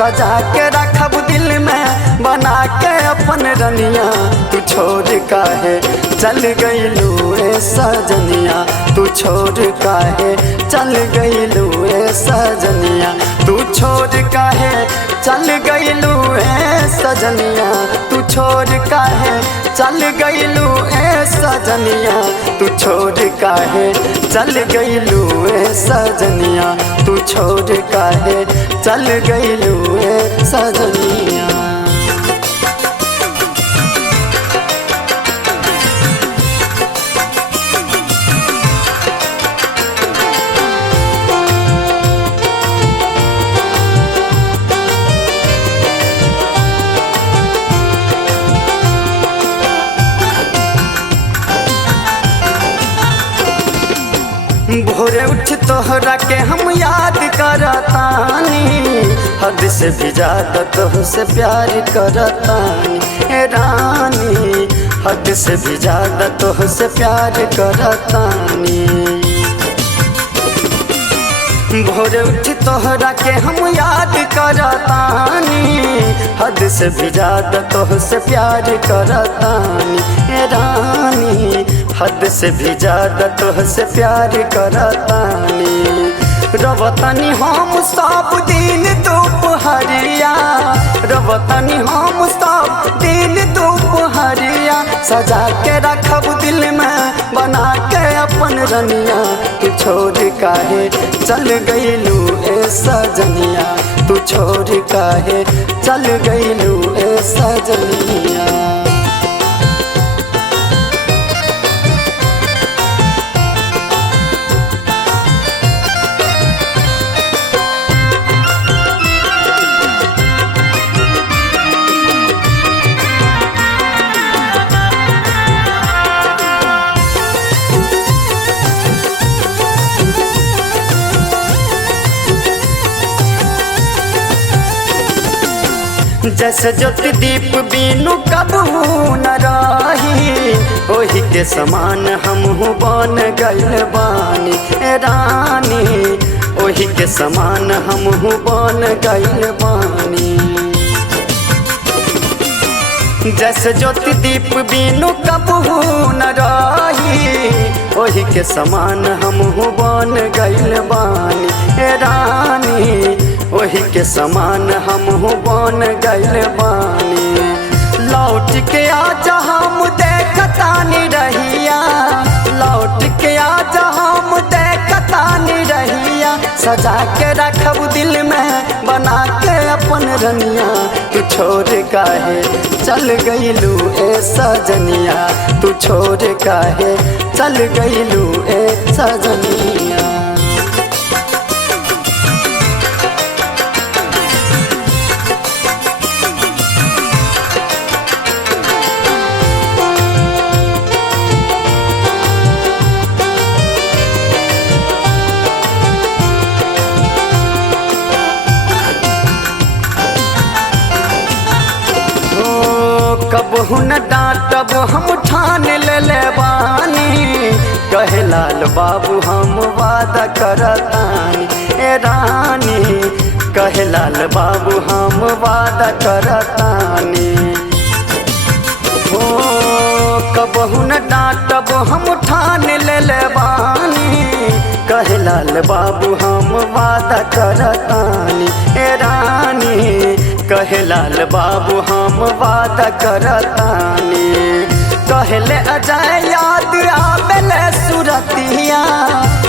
सजा के रखब दिल में बना के अपन रनिया। तू छोड़ काहे चल गइलू ए सजनिया, तू छोड़ काहे चल गइलू ए सजनिया, तू छोड़ काहे चल गइलू ए सजनिया, तू छोड़ काहे चल गइलू ए सजनिया, तू छोड़ काहे चल गइलू ए सजनिया, तू छोड़ काहे चल गइलू ए सजनिया। भोरे उठ तोहरा के हम याद करतानी, हद से भी ज्यादा तोहसे प्यार करतानी ए रानी, हद से भी ज्यादा तोहसे प्यार करतानी। भोरे उठ तोहरा के हम याद करतानी, हद से भी ज्यादा तोहसे प्यार करतानी ए रानी, हद से भी ज्यादा तोहसे प्यार करतानी। रवतनी हम सब दिन दोपहरिया, रवतनी हम सब दिन दोपहरिया, सजा के रखब दिल में बना के अपन रनिया। तू छोड़ काहे चल गइलू ए सजनिया, तू छोड़ काहे चल गइलू ए सजनिया। जैसे ज्योति दीप बीनू कबहू न रही, ओही के समान हमहू बन गइल बानी ए रानी, ओही के समान हमहू बन गइल बानी। जैसे ज्योति दीप बीनू कबहू न रही, ओही के समान हमहू बन गइल बानी ए रानी, ओही के समान हमहू बन गइल बानी। लौट के आजा हम देखतानी रहिया, लौट के आजा हम देखतानी रहिया, सजा के रखब दिल में बना के अपन रनिया। तू छोड़ काहे चल गइलू ए सजनिया, तू छोड़ काहे चल गइलू ए सजनिया। कबहू न डांटब हम ठान ले बानी, कहे लाल बाबू हम वादा करतानी ए रानी, कहे लाल बाबू हम वादा करतानी। हो कबहू न डांटब हम ठान ले बानी, कहे लाल बाबू हम वादा करतानी ए रानी, कहे लाल बाबू हम वादा करतानी। कहले अजय याद आबेले सुरतिया,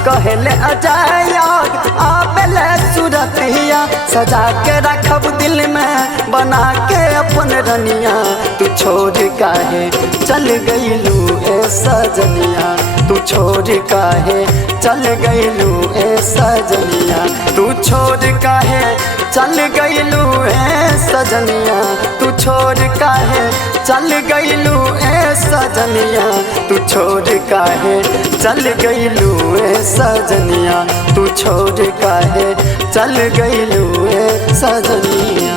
कहले अजय याद आबेले सुरतिया, सजा के रखब दिल में बना के अपन रनिया। तू छोड़ काहे चल गइलू ए सजनिया, तू छोड़ काहे चल गइलू ए सजनिया, तू छोड़ काहे चल गइलू ए सजनिया, तू छोड़ काहे चल गइलू ए सजनिया, तू छोड़ काहे चल गइलू ए सजनिया, तू छोड़ काहे चल गइलू ए सजनिया।